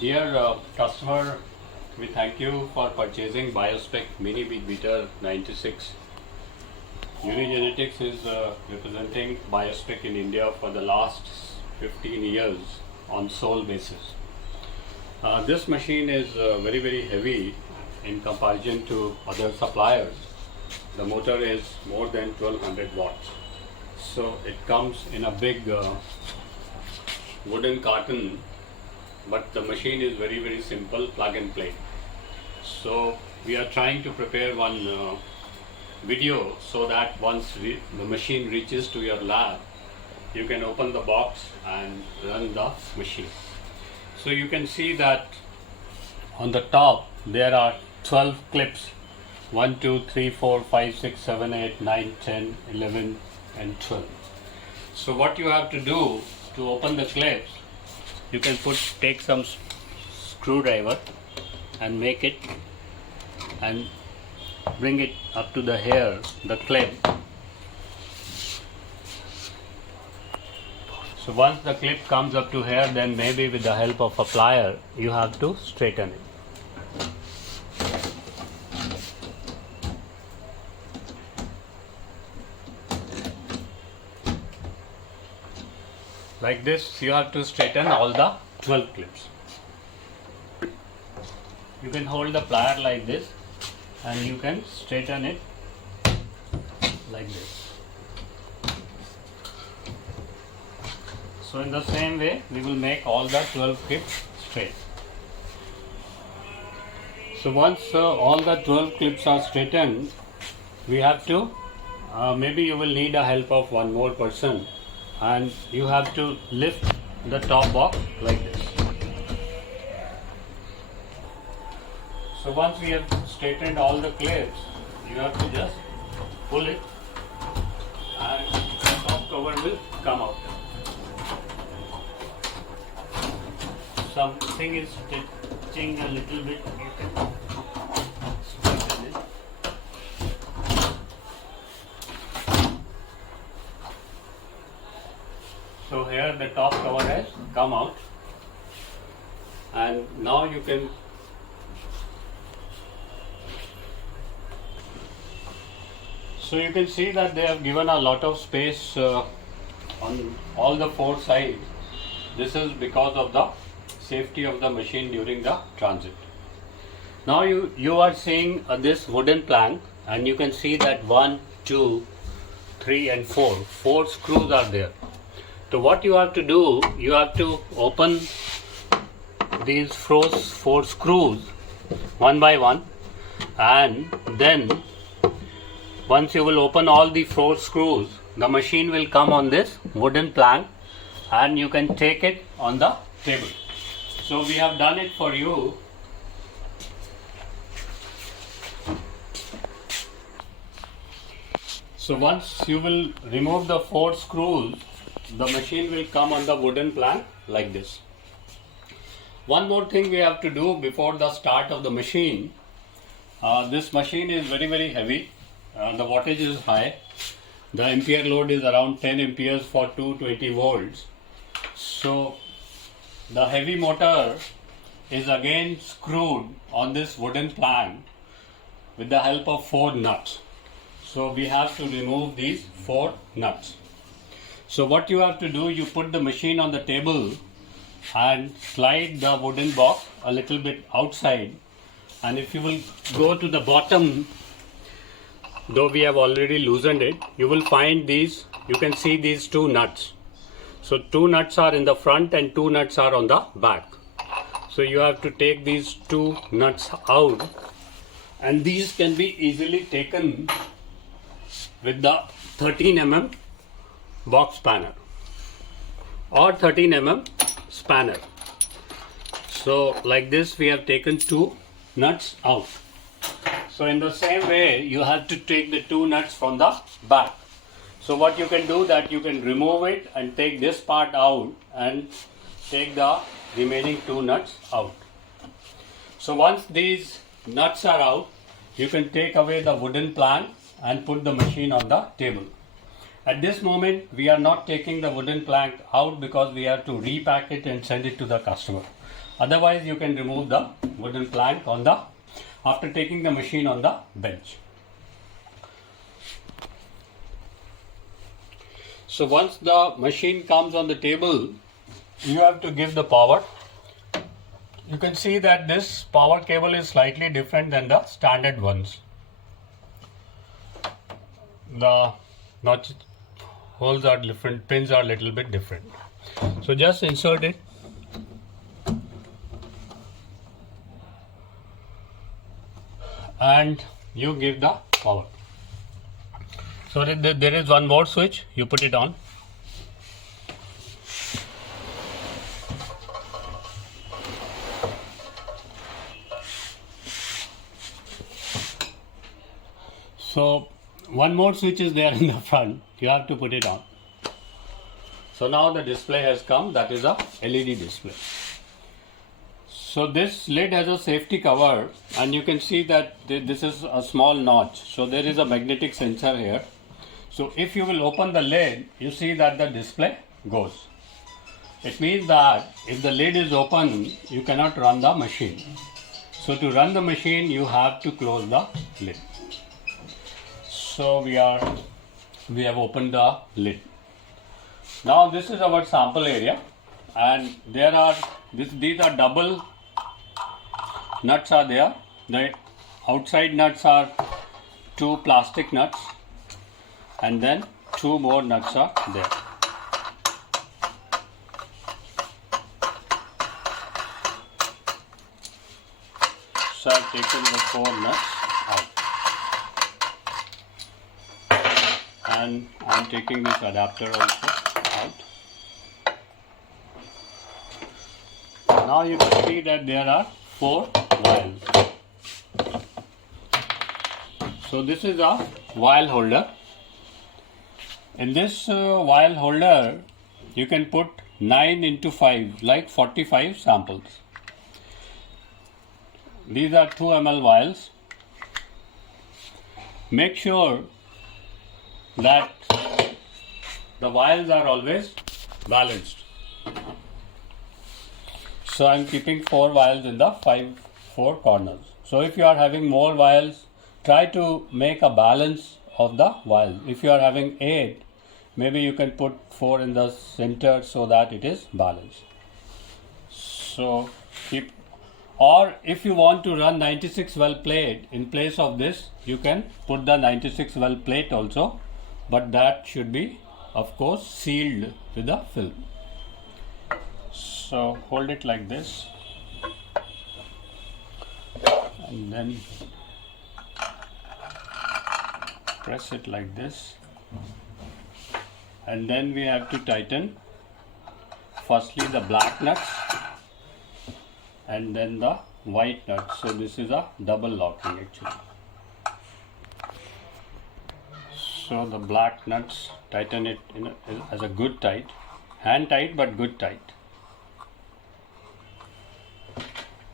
Dear customer, we thank you for purchasing Biospec Mini Beater 96. UNIGENETICS is representing Biospec in India for the last 15 years on sole basis. This machine is very heavy in comparison to other suppliers. The motor is more than 1200 watts. So it comes in a big wooden carton, but the machine is very simple, plug and play. So we are trying to prepare one video so that once the machine reaches to your lab, you can open the box and run the machine. So you can see that on the top there are 12 clips, 1 2 3 4 5 6 7 8 9 10 11 and 12. So what you have to do to open the clips, you can take some screwdriver and make it and bring it up to the hair, the clip. So once the clip comes up to here, then maybe with the help of a plier you have to straighten it. Like this, you have to straighten all the 12 clips. You can hold the plier like this and you can straighten it like this. So in the same way, we will make all the 12 clips straight. So once all the 12 clips are straightened, we have to, maybe you will need a help of one more person, and you have to lift the top box like this. So once we have straightened all the clips, you have to just pull it and the top cover will come out. Something is stitching a little bit, you can straighten it. So here the top cover has come out, and now you can see that they have given a lot of space on all the four sides. This is because of the safety of the machine during the transit. Now you are seeing this wooden plank, and you can see that 1 2 3 and 4 screws are there. So what you have to do, you have to open these four screws one by one, and then once you will open all the 4 screws, the machine will come on this wooden plank and you can take it on the table. So we have done it for you. So once you will remove the 4 screws, the machine will come on the wooden plank like this. One more thing we have to do before the start of the machine. This machine is very heavy. The wattage is high. The ampere load is around 10 amperes for 220 volts. So the heavy motor is again screwed on this wooden plank with the help of 4 nuts. So we have to remove these 4 nuts. So what you have to do, you put the machine on the table and slide the wooden box a little bit outside, and if you will go to the bottom, though we have already loosened it, you will find these, you can see these 2 nuts. So 2 nuts are in the front and 2 nuts are on the back. So you have to take these 2 nuts out, and these can be easily taken with the 13 mm box spanner or 13 mm spanner. So like this, we have taken 2 nuts out. So in the same way, you have to take the 2 nuts from the back. So what you can do, that you can remove it and take this part out and take the remaining 2 nuts out. So once these nuts are out, you can take away the wooden plank and put the machine on the table. At this moment, we are not taking the wooden plank out because we have to repack it and send it to the customer. Otherwise, you can remove the wooden plank after taking the machine on the bench. So once the machine comes on the table, you have to give the power. You can see that this power cable is slightly different than the standard ones. The notch holes are different, pins are a little bit different. So just insert it. And you give the power. So there is one more switch, you put it on. So one more switch is there in the front, you have to put it on. So now the display has come, that is a LED display. So this lid has a safety cover, and you can see that this is a small notch. So there is a magnetic sensor here. So if you will open the lid, you see that the display goes. It means that if the lid is open, you cannot run the machine. So to run the machine, you have to close the lid. So we have opened the lid. Now this is our sample area, and these are double nuts are there. The outside nuts are 2 plastic nuts, and then 2 more nuts are there. So I've taken the 4 nuts out, and I'm taking this adapter also out. Now you can see that there are 4 vials. So this is a vial holder. In this vial holder, you can put 9 into 5, like 45 samples. These are 2 ml vials. Make sure that the vials are always balanced. So I am keeping 4 vials in the 4 corners. So if you are having more vials, try to make a balance of the vials. If you are having 8, maybe you can put 4 in the center so that it is balanced. So or if you want to run 96 well plate, in place of this, you can put the 96 well plate also, but that should be, of course, sealed with a film. So hold it like this, and then press it like this, and then we have to tighten firstly the black nuts and then the white nuts. So this is a double locking actually. So the black nuts, tighten it as a good tight, hand tight but good tight,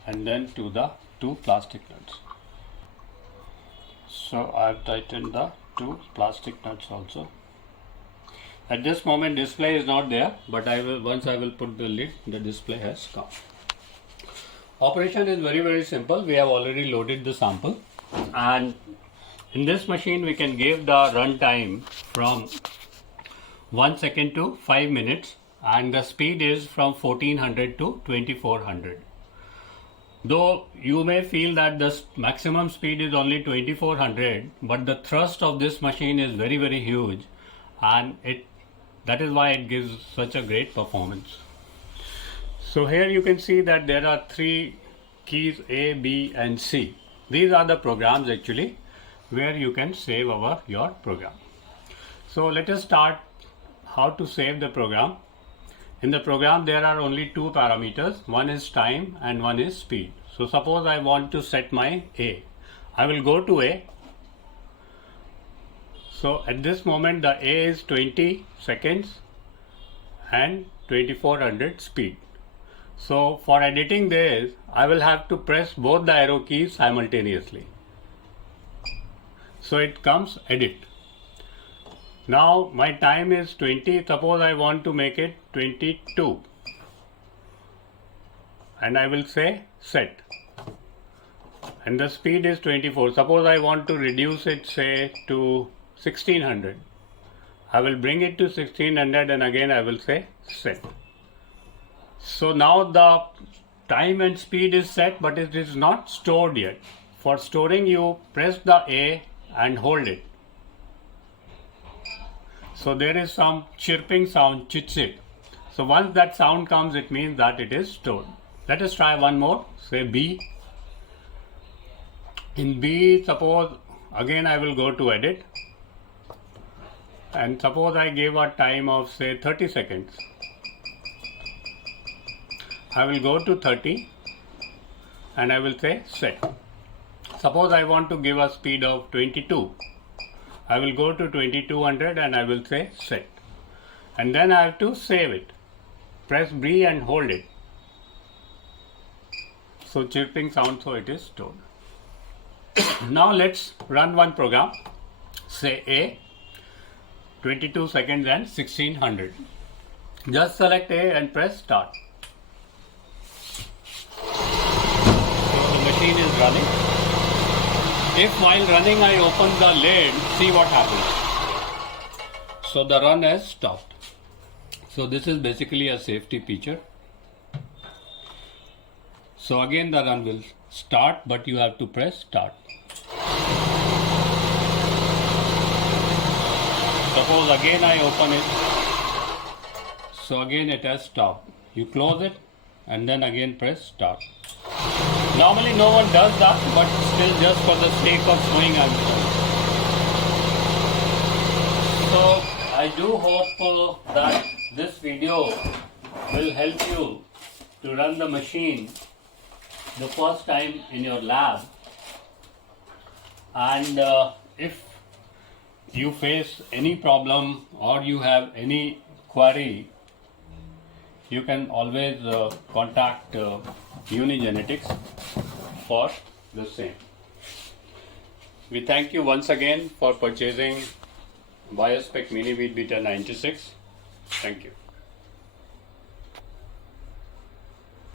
and then to the 2 plastic nuts. So I have tightened the 2 plastic nuts also. At this moment display is not there, but once I will put the lid, the display has come. Operation is very simple. We have already loaded the sample, and in this machine we can give the run time from 1 second to 5 minutes, and the speed is from 1400 to 2400. Though you may feel that the maximum speed is only 2400, but the thrust of this machine is very huge, and that is why it gives such a great performance. So here you can see that there are 3 keys, A, B and C. These are the programs actually where you can save your program. So let us start how to save the program. In the program there are only 2 parameters, one is time and one is speed. So suppose I want to set my A. I will go to A. So at this moment the A is 20 seconds and 2400 speed. So for editing this, I will have to press both the arrow keys simultaneously. So it comes edit. Now my time is 20. Suppose I want to make it 22. And I will say set. And the speed is 24. Suppose I want to reduce it, say, to 1600. I will bring it to 1600 and again I will say set. So now the time and speed is set, but it is not stored yet. For storing, you press the A and hold it. So there is some chirping sound, chit-chit. So once that sound comes, it means that it is stored. Let us try one more. Say B. In B, suppose again I will go to edit. And suppose I give a time of say 30 seconds. I will go to 30 and I will say set. Suppose I want to give a speed of 22. I will go to 2200 and I will say set. And then I have to save it. Press B and hold it. So chirping sound, so it is stored. Now let's run one program. Say A, 22 seconds and 1600. Just select A and press start. So the machine is running. If while running I open the lid, see what happens. So the run has stopped. So this is basically a safety feature. So again the run will start, but you have to press start. Suppose again I open it. So again it has stopped. You close it and then again press start. Normally no one does that, but still just for the sake of showing I'm showing. So I do hope that this video will help you to run the machine the first time in your lab. And if you face any problem or you have any query, you can always contact UNIGENETICS for the same. We thank you once again for purchasing Biospec Mini Bead BEATER-96. Thank you.